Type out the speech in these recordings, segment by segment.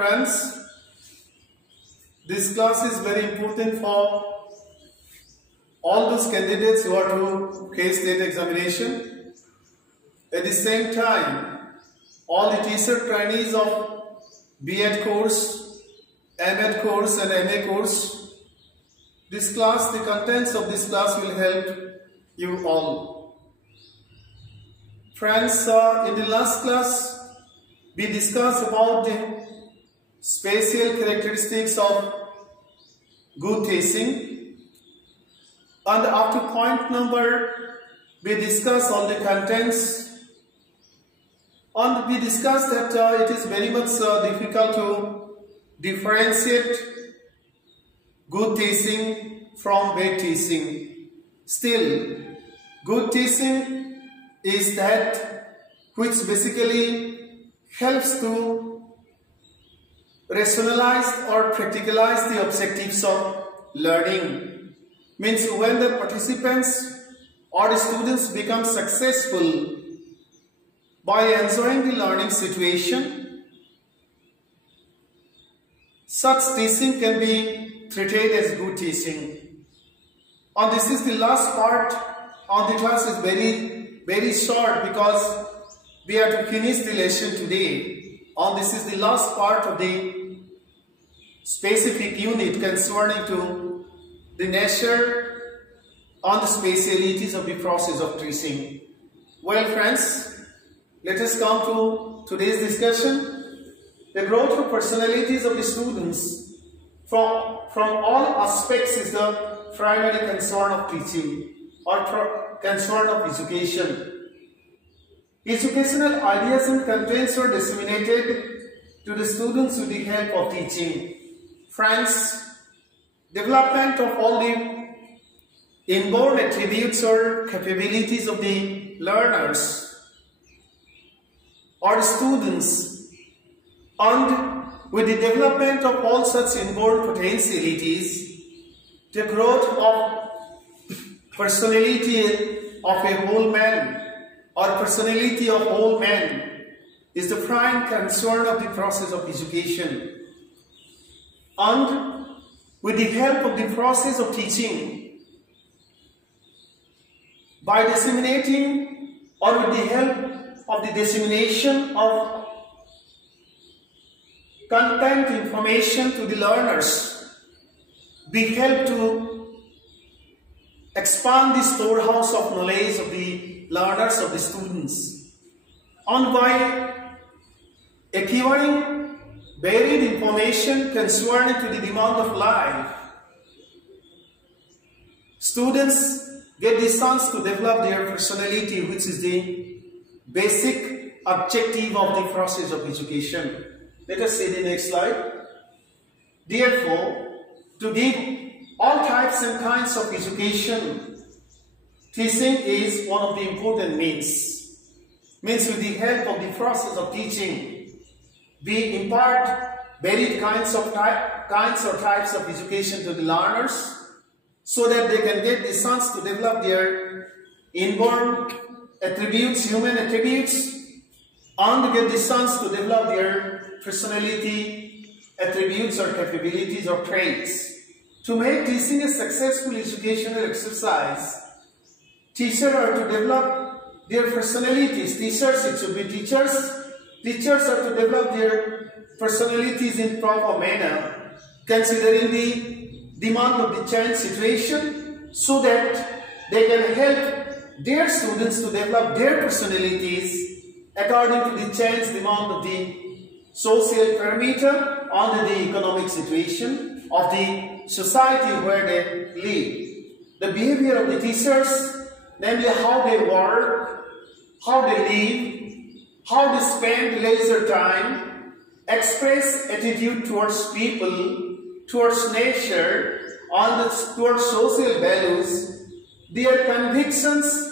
friends. This class is very important for all those candidates who are to face state examination. At the same time, all the teacher trainees of B.Ed course, M.Ed course and M.A. course, this class, the contents of this class will help you all. Friends, in the last class, we discussed about the spatial characteristics of good teaching, and up to point number we discussed all the contents, and we discussed that it is very much difficult to differentiate good teaching from bad teaching. Still, good teaching is that which basically helps to rationalize or practicalize the objectives of learning. Means when the participants or the students become successful by enjoying the learning situation, such teaching can be treated as good teaching. And this is the last part, and the class is very short because we have to finish the lesson today. And this is the last part of the specific unit concerning to the nature and the specialities of the process of teaching. Well friends, let us come to today's discussion. The growth of personalities of the students from all aspects is the primary concern of teaching or concern of education. Educational ideas and contents are disseminated to the students with the help of teaching. Friends, development of all the inborn attributes or capabilities of the learners or students, and with the development of all such inborn potentialities, the growth of personality of a whole man or personality of whole man is the prime concern of the process of education. And with the help of the process of teaching, by disseminating or with the help of the dissemination of content information to the learners, we help to expand the storehouse of knowledge of the learners, of the students. And by acquiring varied information concerning to the demand of life, students get the chance to develop their personality, which is the basic objective of the process of education. Let us see the next slide. Therefore, to give all types and kinds of education, teaching is one of the important means. Means with the help of the process of teaching, we impart varied kinds or types of education to the learners so that they can get the chance to develop their inborn attributes, human attributes, and get the chance to develop their personality, attributes or capabilities or traits. To make teaching a successful educational exercise, teachers are to develop their personalities. Teachers, it should be teachers. Teachers are to develop their personalities in proper manner, considering the demand of the child situation, so that they can help their students to develop their personalities according to the child's demand of the social parameter and the economic situation of the society where they live. The behavior of the teachers, namely how they work, how they live, how they spend leisure time, express attitude towards people, towards nature, and towards social values, their convictions,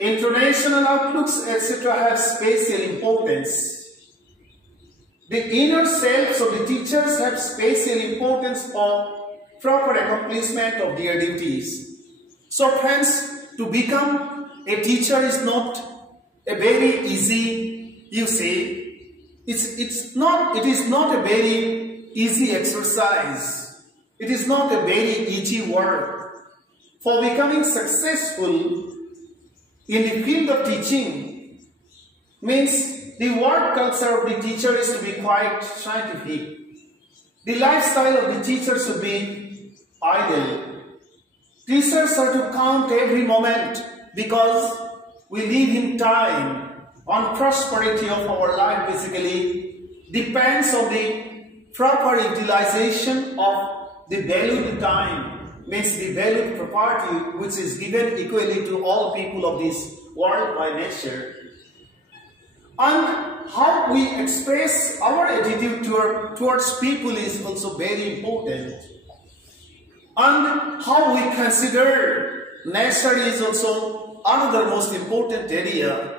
international outlooks, etc. have spatial importance. The inner selves of the teachers have spatial importance for proper accomplishment of their duties. So friends, to become a teacher is not a very easy, you say, it is not a very easy exercise. It is not a very easy work. For becoming successful in the field of teaching means the work culture of the teacher is to be quite scientific. The lifestyle of the teacher should be ideal. Teachers are to count every moment because we live in time. On prosperity of our life basically depends on the proper utilization of the valued time, means the valued property which is given equally to all people of this world by nature. And how we express our attitude towards people is also very important. And how we consider nature is also another most important area.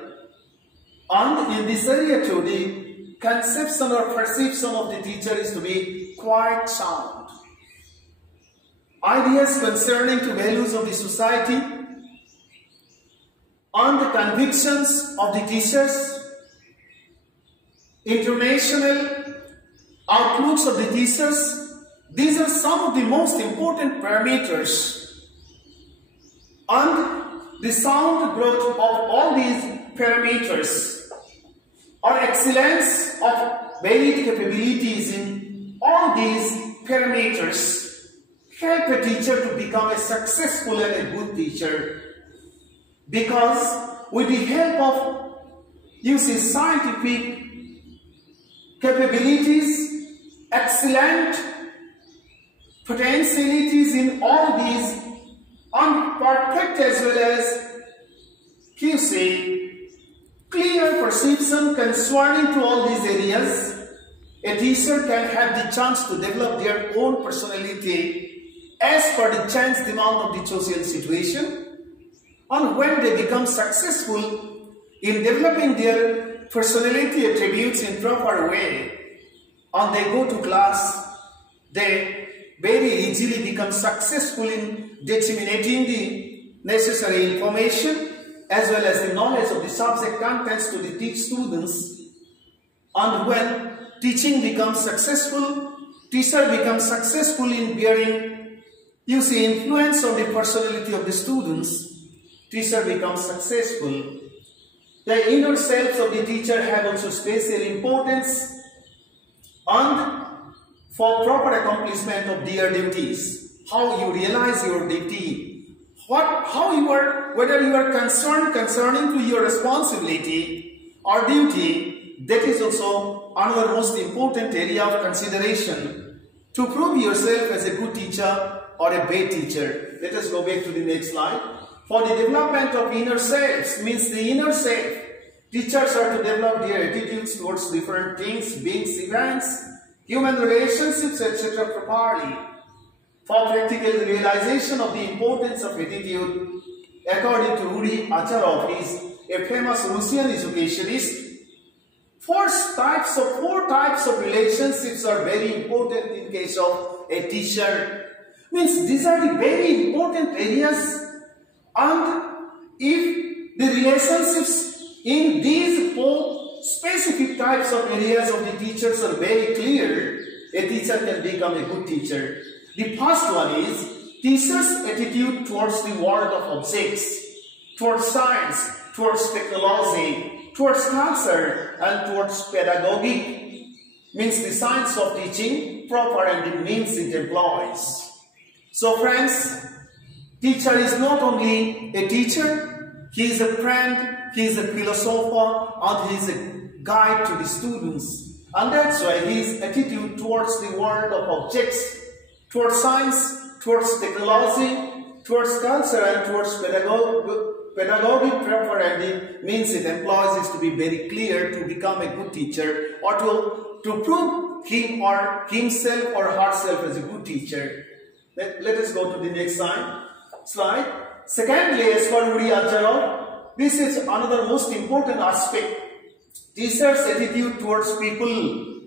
And in this area too, the conception or perception of the teacher is to be quite sound. Ideas concerning to values of the society and the convictions of the teachers, international outlooks of the teachers, these are some of the most important parameters. And the sound growth of all these parameters or excellence of varied capabilities in all these parameters help a teacher to become a successful and a good teacher. Because with the help of scientific capabilities, excellent potentialities in all these, and perfect as well as clear perception concerning to all these areas, a teacher can have the chance to develop their own personality as per the chance demand of the social situation. And when they become successful in developing their personality attributes in proper way, and they go to class, they very easily become successful in disseminating the necessary information as well as the knowledge of the subject contents to the students. And when teaching becomes successful, teacher becomes successful in bearing, influence on the personality of the students, teacher becomes successful. The inner selves of the teacher have also special importance and for proper accomplishment of their duties. How you realize your duty, whether you are concerned concerning to your responsibility or duty, that is also another most important area of consideration to prove yourself as a good teacher or a bad teacher. Let us go back to the next slide. For the development of inner selves, means the inner self, teachers are to develop their attitudes towards different things, beings, events, human relationships, etc. properly. For practical realization of the importance of attitude, according to Rudi Acharov, he is a famous Russian educationist. Four types of relationships are very important in case of a teacher. Means these are the very important areas, and if the relationships in these four specific types of areas of the teachers are very clear, a teacher can become a good teacher. The first one is teacher's attitude towards the world of objects, towards science, towards technology, towards culture, and towards pedagogic, means the science of teaching, proper and the means it employs. So friends, teacher is not only a teacher, he is a friend, he is a philosopher, and he is a guide to the students. And that's why his attitude towards the world of objects, towards science, towards technology, towards culture, and towards pedagogic proper and the means it employs is to be very clear to become a good teacher or to prove him or himself or herself as a good teacher. Let us go to the next slide. Secondly, as per Rudi Acharov, this is another most important aspect. Teacher's attitude towards people,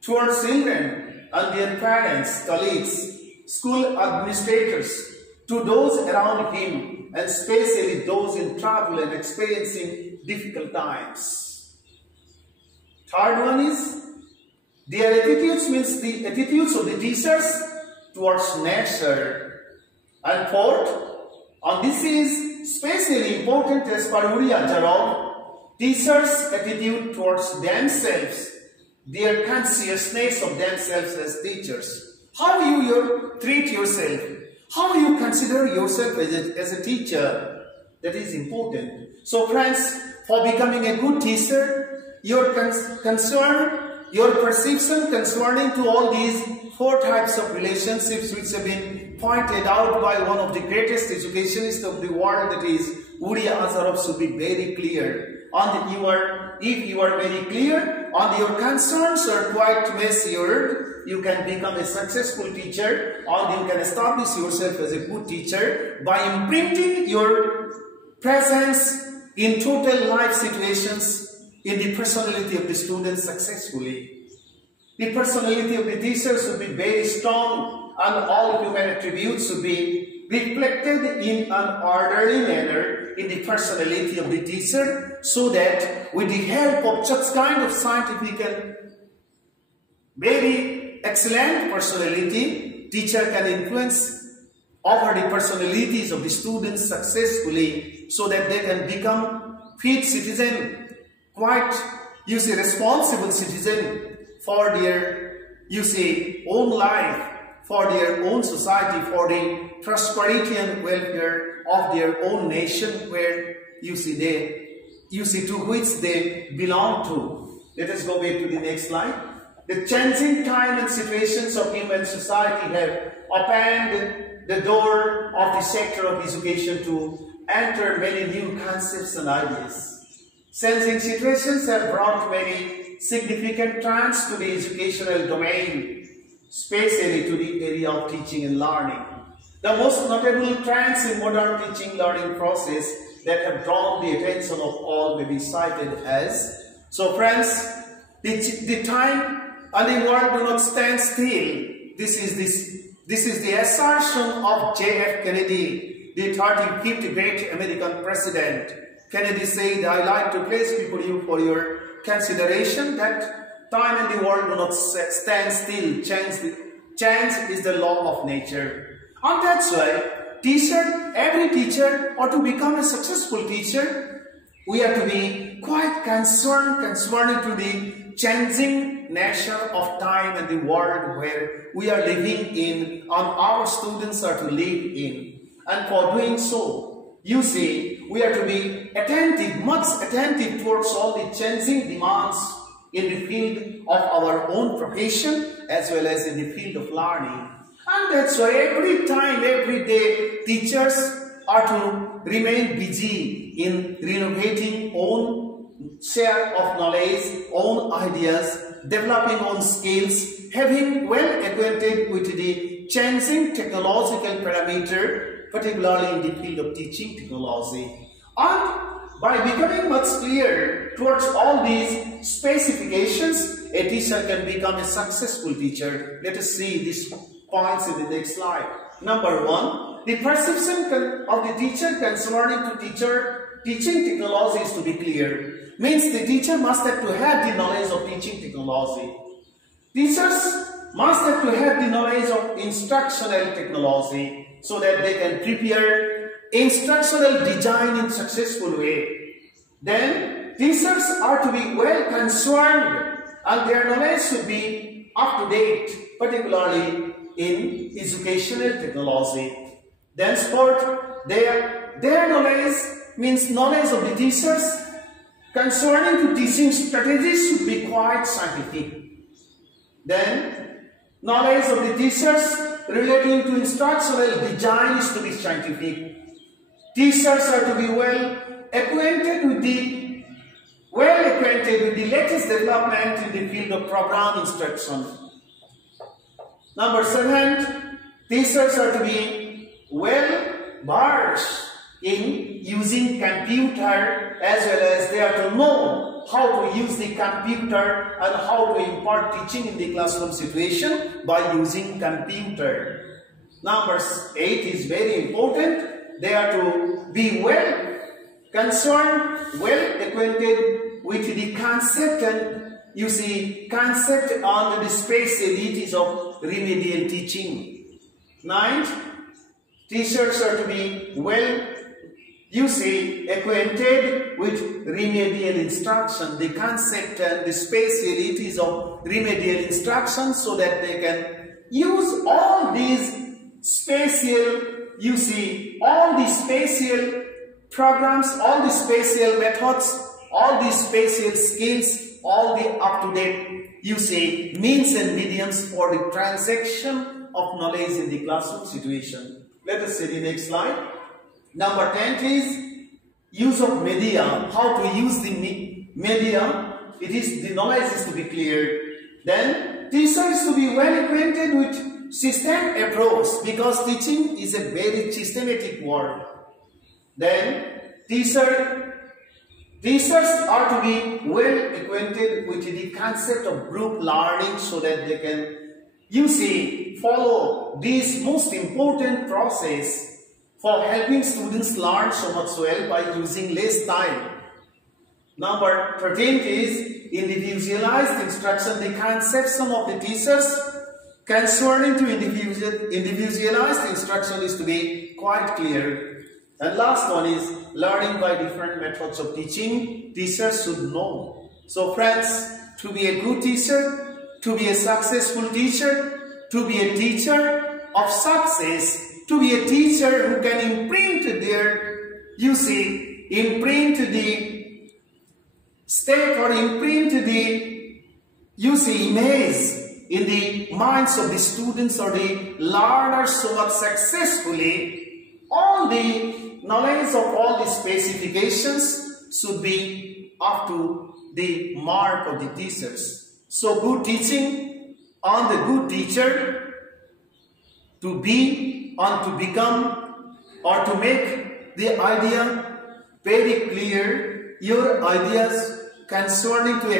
towards children and their parents, colleagues, school administrators, to those around him, and especially those in travel and experiencing difficult times. Third one is their attitudes, means the attitudes of the teachers towards nature. And fourth, and this is especially important as per Uriah Jarov, teachers' attitude towards themselves, their consciousness of themselves as teachers. How you treat yourself, how you consider yourself as a teacher, that is important. So friends, for becoming a good teacher, your concern, your perception concerning to all these four types of relationships which have been pointed out by one of the greatest educationists of the world, that is Uriah Jarov, should be very clear. And if you are very clear and your concerns are quite matured, you can become a successful teacher, and you can establish yourself as a good teacher by imprinting your presence in total life situations in the personality of the students successfully. The personality of the teacher should be very strong, and all human attributes should be reflected in an orderly manner in the personality of the teacher, so that with the help of such kind of scientific and very excellent personality, teacher can influence over the personalities of the students successfully, so that they can become fit citizen, quite, responsible citizen for their, own life, for their own society, for the prosperity and welfare of their own nation, where to which they belong to. Let us go back to the next slide. The changing time and situations of human society have opened the door of the sector of education to enter many new concepts and ideas. Changing situations have brought many significant trends to the educational domain, especially to the area of teaching and learning. The most notable trends in modern teaching learning process that have drawn the attention of all may be cited as, so friends, the time and the world do not stand still. This is the assertion of J.F. Kennedy, the 35th great American president. Kennedy said, "I like to place before you for your consideration that time and the world do not stand still. Change is the law of nature." And that's why every teacher, or to become a successful teacher, we have to be quite concerned to the changing nature of time and the world where we are living in and our students are to live in. And for doing so, we are to be attentive, much attentive towards all the changing demands in the field of our own profession as well as in the field of learning. And that's why every time, every day, teachers are to remain busy in renovating own share of knowledge, own ideas, developing own skills, having well acquainted with the changing technological parameter, particularly in the field of teaching technology. And by becoming much clear towards all these specifications, a teacher can become a successful teacher. Let us see these points in the next slide. Number one, the perception of the teacher concerning to teaching technology is to be clear. Means the teacher must have to have the knowledge of teaching technology. Teachers must have to have the knowledge of instructional technology so that they can prepare instructional design in successful way. Then teachers are to be well concerned and their knowledge should be up to date, particularly in educational technology. Thenceforth, their knowledge means knowledge of the teachers concerning to teaching strategies should be quite scientific. Then, knowledge of the teachers relating to instructional design is to be scientific. Teachers are to be well acquainted with the latest development in the field of program instruction. Number 7, teachers are to be well versed in using computer as well as they are to know how to use the computer and how to impart teaching in the classroom situation by using computer. Number 8 is very important. They are to be well concerned, well acquainted with the concept and you see, concept on the specialties of remedial teaching. Ninth, teachers are to be well, you see, acquainted with remedial instruction, the concept and the specialties of remedial instruction, so that they can use all these spatial, you see, all these spatial programs, all the spatial methods, all the spatial skills, all the up-to-date, you see, means and mediums for the transaction of knowledge in the classroom situation. Let us see the next slide. Number 10 is use of media. How to use the media. It is the knowledge is to be cleared. Then teacher is to be well acquainted with system approach, because teaching is a very systematic work. Then teachers are to be well acquainted with the concept of group learning, so that they can, you see, follow this most important process for helping students learn so much well by using less time. Number 13 is individualized instruction. The conception of the teachers concerning to individualized instruction is to be quite clear. And last one is learning by different methods of teaching. Teachers should know. So friends, to be a good teacher, to be a successful teacher, to be a teacher of success, to be a teacher who can imprint their, you see, imprint the state or imprint the, you see, image in the minds of the students or the learners so much successfully, all the knowledge of all the specifications should be up to the mark of the teachers. So good teaching on the good teacher to be and to become or to make the idea very clear. Your ideas concerning to the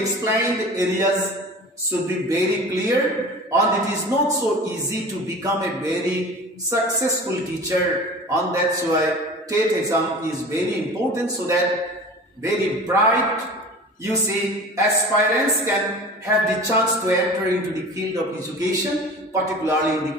explained areas should be very clear, and it is not so easy to become a very successful teacher, and that's why TET exam is very important, so that very bright, you see, aspirants can have the chance to enter into the field of education, particularly in the,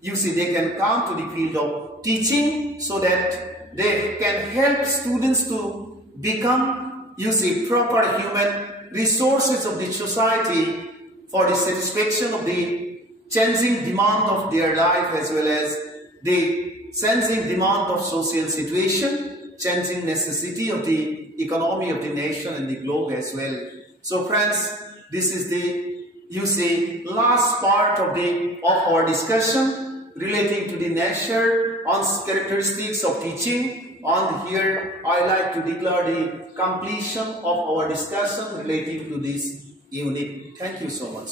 you see, they can come to the field of teaching, so that they can help students to become, you see, proper human resources of the society for the satisfaction of the changing demand of their life, as well as the changing demand of social situation, changing necessity of the economy of the nation and the globe as well. So friends, this is the, you see, last part of our discussion relating to the nature and characteristics of teaching, and here I like to declare the completion of our discussion relating to this unit. Thank you so much.